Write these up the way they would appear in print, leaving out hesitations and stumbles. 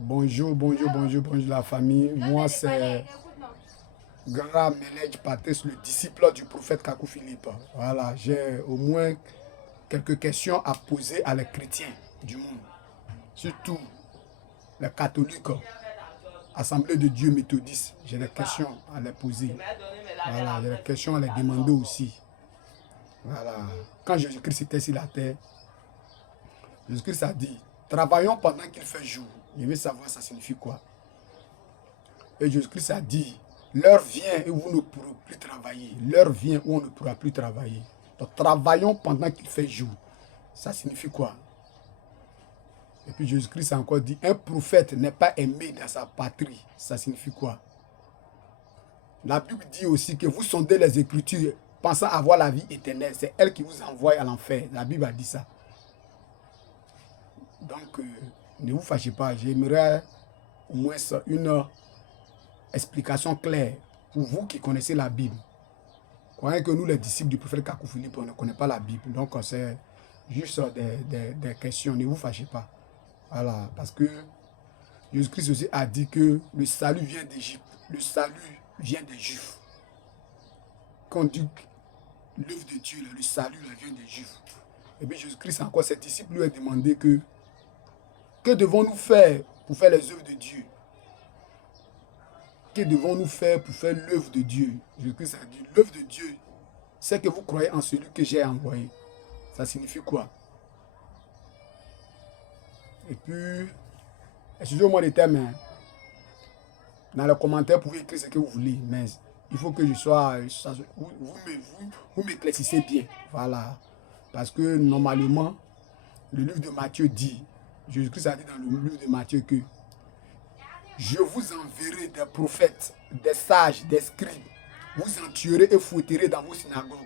Bonjour la famille. Moi, c'est Grand Melej Pates, le disciple du prophète Kakou Philippe. Voilà, j'ai au moins quelques questions à poser à les chrétiens du monde. Surtout les catholiques, Assemblée de Dieu méthodiste. J'ai des questions à les poser. Voilà, j'ai des questions à les demander aussi. Voilà. Quand Jésus-Christ était sur la terre, Jésus-Christ a dit, travaillons pendant qu'il fait jour. Je veux savoir ça signifie quoi. Et Jésus-Christ a dit, l'heure vient et vous ne pourrez plus travailler. L'heure vient où on ne pourra plus travailler. Donc travaillons pendant qu'il fait jour. Ça signifie quoi? Et puis Jésus-Christ a encore dit, un prophète n'est pas aimé dans sa patrie. Ça signifie quoi? La Bible dit aussi que vous sondez les Écritures pensant avoir la vie éternelle. C'est elle qui vous envoie à l'enfer. La Bible a dit ça. Donc, ne vous fâchez pas. J'aimerais au moins une explication claire pour vous qui connaissez la Bible. Croyez que nous, les disciples du prophète Kakou Philippe, on ne connaît pas la Bible. Donc, c'est juste des questions. Ne vous fâchez pas. Voilà. Parce que Jésus-Christ aussi a dit que le salut vient d'Égypte. Le salut vient des Juifs. Quand on dit l'œuvre de Dieu, le salut vient des Juifs. Et puis Jésus-Christ, encore ses disciples lui ont demandé que devons-nous faire pour faire les œuvres de Dieu? Que devons-nous faire pour faire l'œuvre de Dieu? Jésus-Christ a dit, l'œuvre de Dieu, c'est que vous croyez en celui que j'ai envoyé. Ça signifie quoi? Et puis, excusez-moi les termes, dans les commentaires, vous pouvez écrire ce que vous voulez, mais il faut que je sois, vous m'éclaircissez bien. Voilà. Parce que normalement, le livre de Matthieu dit, Jésus-Christ a dit dans le livre de Matthieu que je vous enverrai des prophètes, des sages, des scribes. Vous en tuerez et fouetterez dans vos synagogues,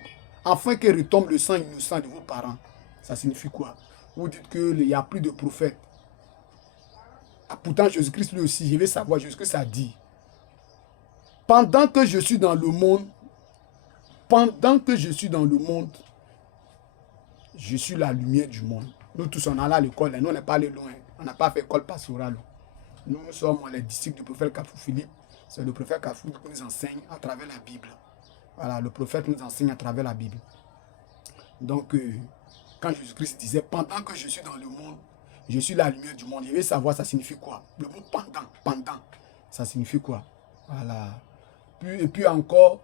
afin que retombe le sang innocent de vos parents. Ça signifie quoi? Vous dites qu'il n'y a plus de prophètes. Ah, pourtant, Jésus-Christ lui aussi, je vais savoir, Jésus-Christ a dit, pendant que je suis dans le monde, je suis la lumière du monde. Nous tous, on allait à l'école, nous on n'est pas allé loin, on n'a pas fait école pastorale. Nous sommes les disciples du prophète Kakou Philippe. C'est le prophète Kakou qui nous enseigne à travers la Bible. Voilà, le prophète nous enseigne à travers la Bible. Donc, quand Jésus-Christ disait, pendant que je suis dans le monde, je suis la lumière du monde. Je veux savoir, ça signifie quoi? Le mot pendant, ça signifie quoi? Voilà. Et puis encore,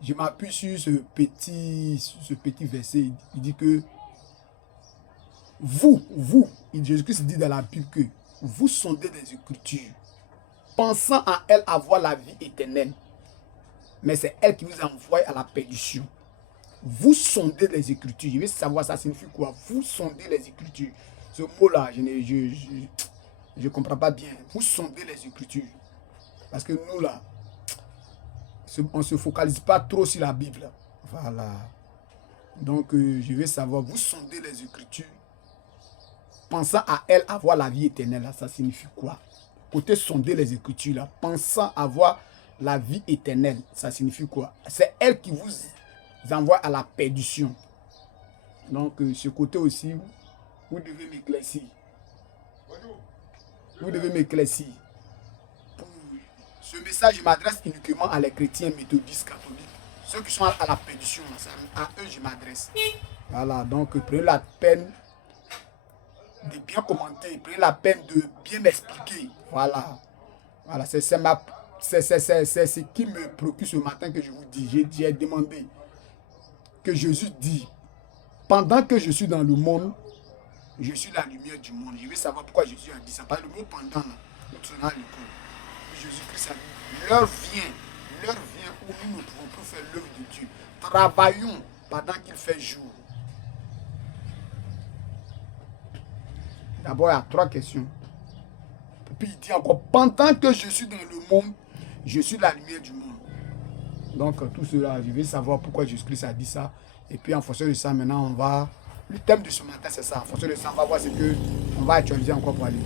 je m'appuie sur ce petit verset. Il dit que Jésus-Christ dit dans la Bible que vous sondez les Écritures, pensant à elle avoir la vie éternelle. Mais c'est elle qui vous envoie à la perdition. Vous sondez les Écritures. Je veux savoir ça signifie quoi? Vous sondez les Écritures. Ce mot-là, je ne comprends pas bien. Vous sondez les Écritures. Parce que nous, là, on ne se focalise pas trop sur la Bible. Voilà. Donc, je veux savoir, vous sondez les Écritures, pensant à elle avoir la vie éternelle. Ça signifie quoi? Côté sonder les Écritures, là, pensant avoir la vie éternelle, ça signifie quoi? C'est elle qui vous envoie à la perdition. Donc, ce côté aussi, vous devez m'éclaircir. Vous devez m'éclaircir. Ce message, je m'adresse uniquement à les chrétiens méthodistes catholiques. Ceux qui sont à la perdition, à eux, je m'adresse. Voilà, donc prenez la peine de bien commenter, prenez la peine de bien m'expliquer. Voilà. Voilà, c'est ce qui me préoccupe ce matin que je vous dis. J'ai demandé que Jésus dit, pendant que je suis dans le monde, je suis la lumière du monde. Je veux savoir pourquoi Jésus a dit ça. Parce que le mot pendant, là, nous tournons à l'école. Jésus-Christ a dit, l'heure vient où nous ne pouvons plus faire l'œuvre de Dieu. Travaillons pendant qu'il fait jour. D'abord, il y a 3 questions. Et puis il dit encore, pendant que je suis dans le monde, je suis la lumière du monde. Donc tout cela, je vais savoir pourquoi Jésus-Christ a dit ça. Et puis en fonction de ça, maintenant, on va... Le thème de ce matin, c'est ça. En fonction de ça, on va voir ce qu'on va actualiser encore pour aller.